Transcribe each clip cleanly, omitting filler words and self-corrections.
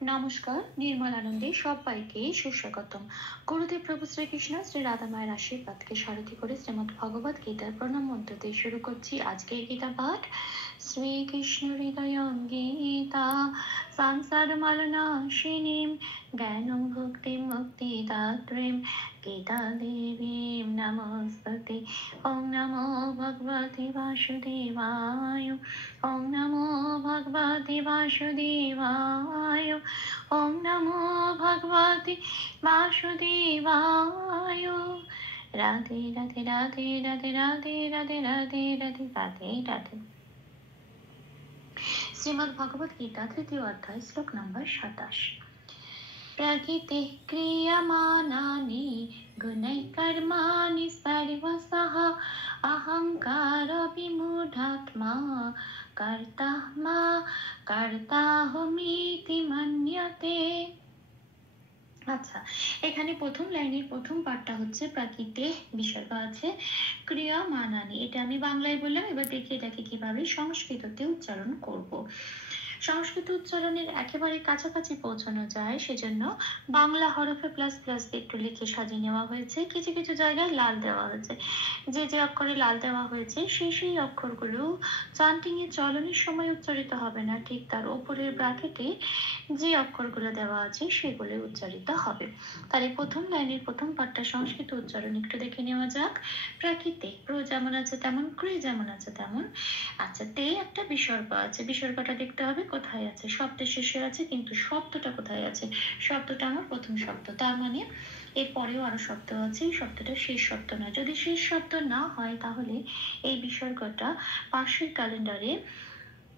নমস্কার, নির্মল আনন্দে সবাইকে সুস্বাগতম। গুরুদেব প্রভু শ্রীকৃষ্ণ শ্রী রাধা মায়ের আশীর্বাদকে সারথি করে শ্রীমদ ভগবত গীতার প্রণাম মন্ত্র দিয়ে শুরু করছি আজকের গীতা পাঠ। শ্রীকৃষ্ণ হৃদয় গীতা সংসার মালনাশিনীম জ্ঞানং ভক্তিম মুক্তিদাত্রীম গীতা দেবীম নমস্তে। ওং নমো ভগবতে বাসুদেবায়। ওং নমো ভগবতে বাসুদেবায়। ওং নমো ভগবতে বাসুদেবায়। রাধে রাধে রাধে রাধে রাধে রাধে রাধে রাধে রাধে রাধে। শ্রীমদ্ ভগবত গীতা তৃতীয় অধ্যায় শ্লোক নম্বর 27। প্রকৃতি ক্রিয়মাণানি গুণৈঃ কর্মাণি সর্বশঃ অহংকার বিমূঢ়াত্মা কর্তাহমিতি মন্যতে। আচ্ছা, এখানে প্রথম লাইনের প্রথম পার্টটা হচ্ছে প্রাকৃতে বিসর্গ আছে ক্রিয়মাণানি। এটা আমি বাংলায় বললাম, এবার দেখি এটাকে কিভাবে সংস্কৃততে উচ্চারণ করব। সংস্কৃত উচ্চারণের একেবারে কাছাকাছি পৌঁছানো যায়, সেজন্য বাংলা হরফে প্লাস প্লাস একটু লিখে সাজিয়ে নেওয়া হয়েছে। কিছু কিছু জায়গায় লাল দেওয়া হয়েছে। যে যে অক্ষরে লাল দেওয়া হয়েছে সেই অক্ষরগুলো চান্টিং এর চলনের সময় উচ্চারিত হবে না, ঠিক তার ওপরের ব্র্যাকেটে যে অক্ষরগুলো দেওয়া আছে সেগুলো উচ্চারিত হবে। তাহলে প্রথম লাইনের প্রথম পার্টটা সংস্কৃত উচ্চারণ একটু দেখে নেওয়া যাক। প্রাকৃতে প্র যেমন আছে তেমন, ক্রি যেমন আছে তেমন। আচ্ছা, তে একটা বিসর্গ আছে, বিসর্গটা দেখতে হবে কোথায় আছে। শব্দের শেষে আছে, কিন্তু শব্দটা কোথায় আছে? শব্দটা আমার প্রথম শব্দ, তার মানে এর পরেও আরো শব্দ আছে, এই শব্দটা শেষ শব্দ নয়। যদি শেষ শব্দ না হয় তাহলে এই বিসর্গটা পাশের ক্যালেন্ডারে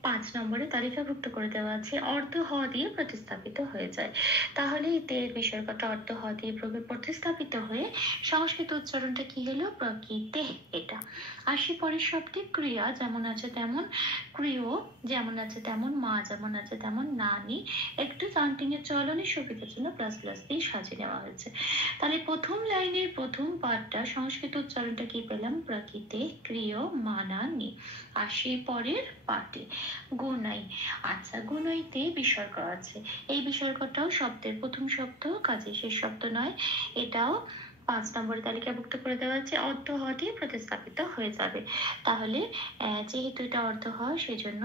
5 নম্বরে তালিকাভুক্ত করে দেওয়া আছে, অর্ধ হ দিয়ে প্রতিস্থাপিত হয়ে যায়। তাহলে এতে বিসর্গটা অর্ধ হ দিয়ে প্রতিস্থাপিত হয়ে সংস্কৃত উচ্চারণটা কি হলো? প্রকৃতে। এটা আসি পরের শব্দে ক্রিয়া যেমন আছে তেমন, ক্রিয় যেমন আছে তেমন, মা যেমন আছে তেমন, নানি একটু চান্টিং এর চলনের সুবিধার জন্য প্লাস প্লাস দিয়ে সাজিয়ে নেওয়া হয়েছে। তাহলে প্রথম লাইনের প্রথম পার্টটা সংস্কৃত উচ্চারণটা কি পেলাম? প্রকৃতে ক্রিয় মানানি। আসি পরের পার্টে গুণাই। আচ্ছা, গুণাইতে বিসর্গ আছে, এই বিসর্গটাও শব্দের প্রথম শব্দ, কাজে শেষ শব্দ নয়। এটাও 5 নম্বরে তালিকাভুক্ত করে দেওয়া আছে, অর্ধ হ দিয়ে প্রতিস্থাপিত হয়ে যাবে। তাহলে যেহেতু এটা অর্ধ হয়, সেজন্য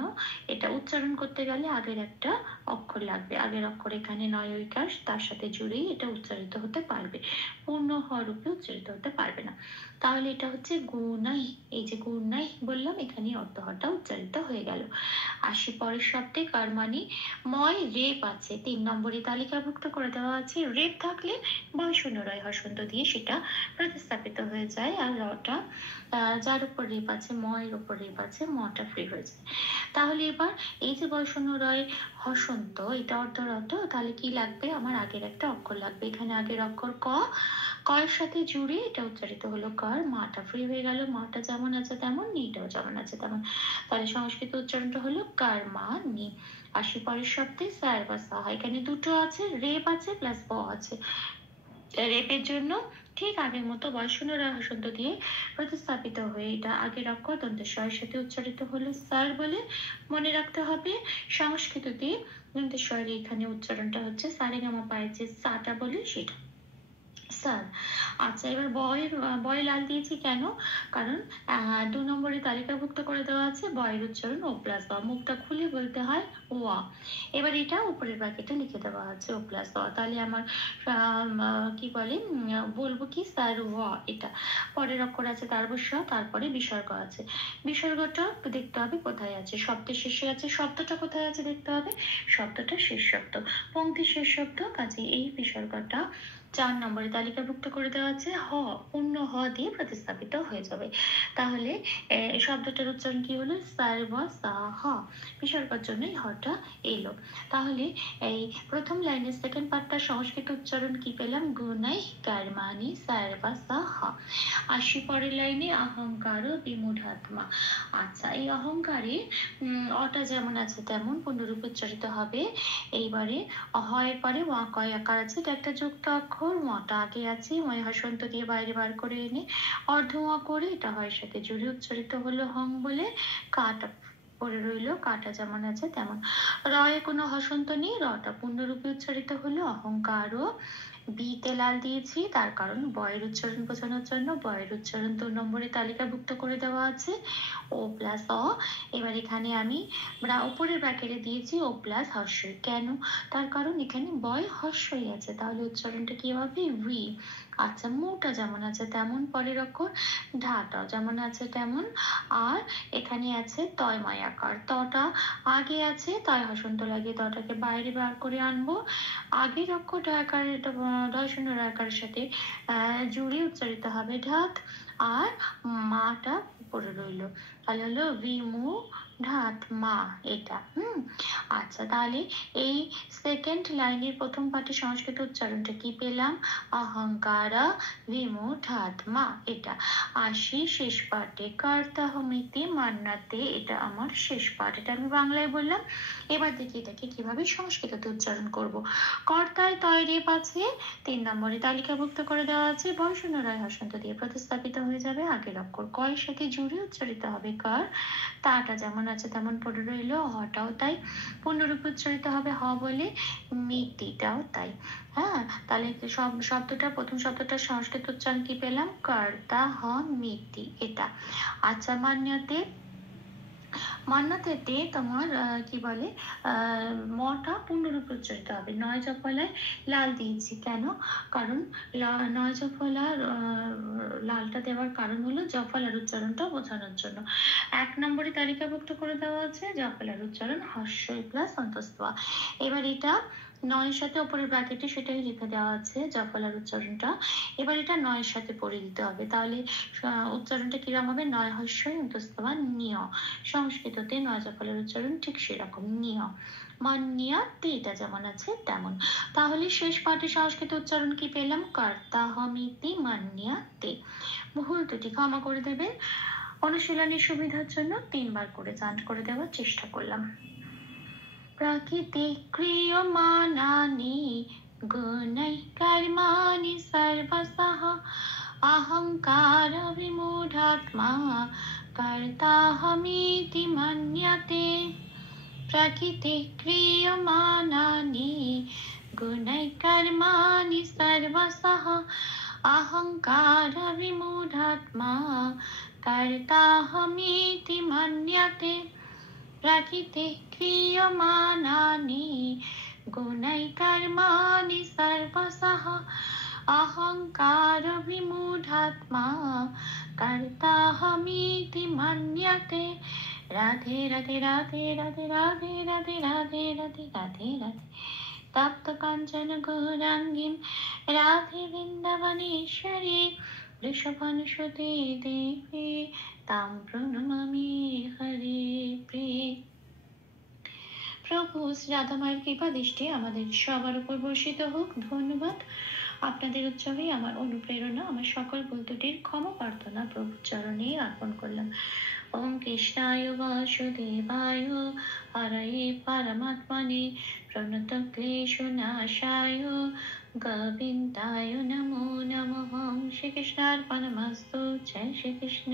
এটা উচ্চারণ করতে গেলে আগের একটা অক্ষর লাগবে। আগের অক্ষর এখানে নয় ঐকার, তার সাথে জুড়েই এটা উচ্চারিত হতে পারবে, পূর্ণ হ রূপে উচ্চারিত হতে পারবে না। তাহলে এটা হচ্ছে গুণাই। এই যে গুণাই বললাম, এখানে অর্ধ হটা উচ্চারিত হয়ে গেল। আসি পরের শব্দে কর্মানি। ময় রেপ আছে, 3 নম্বরে তালিকাভুক্ত করে দেওয়া আছে। রেপ থাকলে বয় শূন্য রয় হসন্ত দিয়ে সেটা প্রতিস্থাপিত হয়ে যায়, আর রটা যার উপর রেপ আছে, ময়ের উপর রেপ আছে, মটা ফ্রি হয়ে যায়। তাহলে এবার এই যে বয় শূন্য রয় হসন্ত, এটা অর্ধরত, তাহলে কি লাগবে? আমার আগের একটা অক্ষর লাগবে। এখানে আগের অক্ষর ক, কয়ের সাথে জুড়ে এটা উচ্চারিত হলো কর, মাটা ফ্রি হয়ে গেল। মাটা যেমন আছে তেমন, নিটাও যেমন আছে তেমন। তাহলে সংস্কৃত উচ্চারণটা হলো কর্মানি। আসি পরের শব্দে স্যার বা সাহা, এখানে দুটো আছে, রেপ আছে প্লাস ব আছে। রেপের জন্য ঠিক আগের মতো বয়শূন্য হসন্ত দিয়ে প্রতিস্থাপিত হয়ে এটা আগের অক্ষর দন্তেশ্বরের সাথে উচ্চারিত হলো স্যার বলে মনে রাখতে হবে। সংস্কৃততে দন্তেশ্বরে এখানে উচ্চারণটা হচ্ছে সারেগামা পায়ে যে সাটা বলে সেটা, স্যার। আচ্ছা, এবার বয় লাল দিয়েছি কেন? কারণ 2 নম্বরে তালিকাভুক্ত করে দেওয়া আছে বয়ের উচ্চারণ ও প্লাস বা, মুখটা খুলে বলতে হয় ওয়া। এবার এটা উপরের ব্র্যাকেটে লিখে দেওয়া আছে ও প্লাস বা, তাহলে আমার কি বলে বলবো কি স্যার ওয়া। এটা পরের অক্ষর আছে তারবস্য, তারপরে বিসর্গ আছে। বিসর্গটা দেখতে হবে কোথায় আছে, শব্দের শেষে আছে। শব্দটা কোথায় আছে দেখতে হবে, শব্দটা শেষ শব্দ, পংক্তির শেষ শব্দ, কাজে এই বিসর্গটা 4 নম্বরে তালিকাভুক্ত করে দেওয়া আছে হ, পূর্ণ হ দিয়ে প্রতিস্থাপিত হয়ে যাবে। তাহলে শব্দটার উচ্চারণ কি হলো? সার্বসাহ। বিসর্গের জন্য এই হটা এলো। তাহলে এই প্রথম লাইনের সেকেন্ড পার্টটা সংস্কৃত উচ্চারণ কি পেলাম? গুণাই কর্মাণি সার্বসাহ। আসি পরের লাইনে অহংকার বিমূঢ়াত্মা। আচ্ছা, এই অহংকারে অটা যেমন আছে তেমন পূর্ণরূপ উচ্চারিত হবে। এইবারে হয় পরে ওয়া কয় আকার আছে, এটা একটা যুক্ত অক্ষর, মটা আগে আছে, ময় হসন্ত দিয়ে বাইরে বার করে এনে অর্ধ ওয়া করে এটা হয় সাথে জুড়ে উচ্চারিত হলো হং বলে, কাটা পড়ে রইল, কাটা যেমন আছে তেমন। রয়ে কোনো হসন্ত নেই, রটা পূর্ণরূপে উচ্চারিত হলো। অহংকার ও বিতে লাল দিয়েছি, তার কারণ বয়ের উচ্চারণ বোঝানোর জন্য। বয়ের উচ্চারণ 2 নম্বরে তালিকাভুক্ত করে দেওয়া আছে, ও প্লাস অ। এবার এখানে আমি উপরের ব্র্যাকেটে দিয়েছি ও প্লাস হর্ষই। কেন? তার কারণ এখানে বয় হর্ষই আছে, তাহলে উচ্চারণটা কি হবে? ভি। আচ্ছা, মুটা যেমন আছে তেমন, পরের অক্ষর ঢাটা যেমন আছে তেমন। আর এখানে আছে তয় মায়াকার, তটা আগে আছে, তাই হসন্ত লাগিয়ে তটাকে বাইরে বার করে আনবো। আগের অক্ষর ডয়াকারের ডয় শূন্য রয়াকারের সাথে জুড়ে উচ্চারিত হবে ঢাত, আর মাটা পড়ে রইল, তাহলে হলো বিমু ঢাত মা, এটা। আচ্ছা, তাহলে এই সেকেন্ড লাইনের প্রথম পাঠে সংস্কৃত উচ্চারণটা কি পেলাম? অহংকারা বিমূঢ়াৎ মা, এটা। আসি শেষ পাঠে, কর্তা হমিতে মান্নাতে, এটা আমার শেষ পাঠ, এটা আমি বাংলায় বললাম। এবার দেখি এটাকে কিভাবে সংস্কৃততে উচ্চারণ করব। কর্তায় তয় আছে 3 নম্বরে তালিকাভুক্ত করে দেওয়া আছে, বয় শূন্য রায় হসন্ত দিয়ে প্রতিস্থাপিত হয়ে যাবে। আগের অক্ষর কয়ের সাথে জুড়ে উচ্চারিত হবে কর, তাটা যেমন আছে তেমন পড়ে রইল। হটাও তাই পূর্ণরূপে উচ্চারিত হবে হ বলে, মিতিটাও তাই। হ্যাঁ, তাহলে শব্দটা, প্রথম শব্দটা সংস্কৃত উচ্চারণ কি পেলাম? কর্তা হ মিতি, এটা। আচ্ছা, মান্যতেতে তোমার কি বলে, মটা পূর্ণরূপে উচ্চারিত হবে। 9 জফলায় লাল দিয়েছি কেন? কারণ 9 জফলার লালটা দেওয়ার কারণ হলো জফলার উচ্চারণটা বোঝানোর জন্য। 1 নম্বরে তালিকাভুক্ত করে দেওয়া আছে জফলার উচ্চারণ হর্ষই প্লাস অন্তস্থ। এবার এটা 9-এর সাথে ওপরের ব্র্যাকেটে সেটাই লিখে দেওয়া আছে জফলার উচ্চারণটা। এবার এটা 9-এর সাথে পড়ে দিতে হবে, তাহলে উচ্চারণটা কিরকম হবে? 9 হর্ষই অন্তস্থ নিয়। সংস্কৃততে 9 জফলার উচ্চারণ ঠিক সেরকম, নিয়। মান্যাতে, এটা যেমন আছে তেমন। তাহলে শেষ পাঠে সংস্কৃত উচ্চারণ কি পেলাম? কর্তা হমিতি মান্যাতে। ভুল ত্রুটি ক্ষমা করে দেবেন। অনুশীলনের সুবিধার জন্য 3 বার করে চান্ট করে দেওয়ার চেষ্টা করলাম। प्रकृति क्रियमाणानि गुणैः कर्माणि सर्वशः अहंकार विमूढात्मा कर्ताहमीति मन्यते। प्रकृति क्रियमाणानि गुणैः कर्माणि सर्वशः अहंकार विमूढात्मा कर्ताहमीति मन्यते। प्रकृति क्रियमाणानि गुणैः कर्माणि सर्वशः अहंकार विमूढात्मा कर्ताहमीति मन्यते। राधे राधे राधे राधे राधे राधे राधे राधे राधे राधे। तप्त कांचन गौरांगीं राधे वृंदावनेश्वरी वृषभानुसुते देवी तां प्रणमामि हरे प्रिये। প্রভু রাধা মায়ের কৃপা দৃষ্টি আমাদের সবার উপর বর্ষিত হোক। ধন্যবাদ। আপনাদের উৎসবে আমার অনুপ্রেরণা, আমার সকল ভুল ত্রুটির ক্ষমা প্রার্থনা প্রভুর চরণে অর্পণ করলাম। ওম কৃষ্ণায় বাসুদেবায় হরয়ে পরমাত্মনে প্রণত ক্লেশনাশায় গোবিন্দায় নমো নমঃ। শ্রীকৃষ্ণার্পণমস্তু। জয় শ্রীকৃষ্ণ।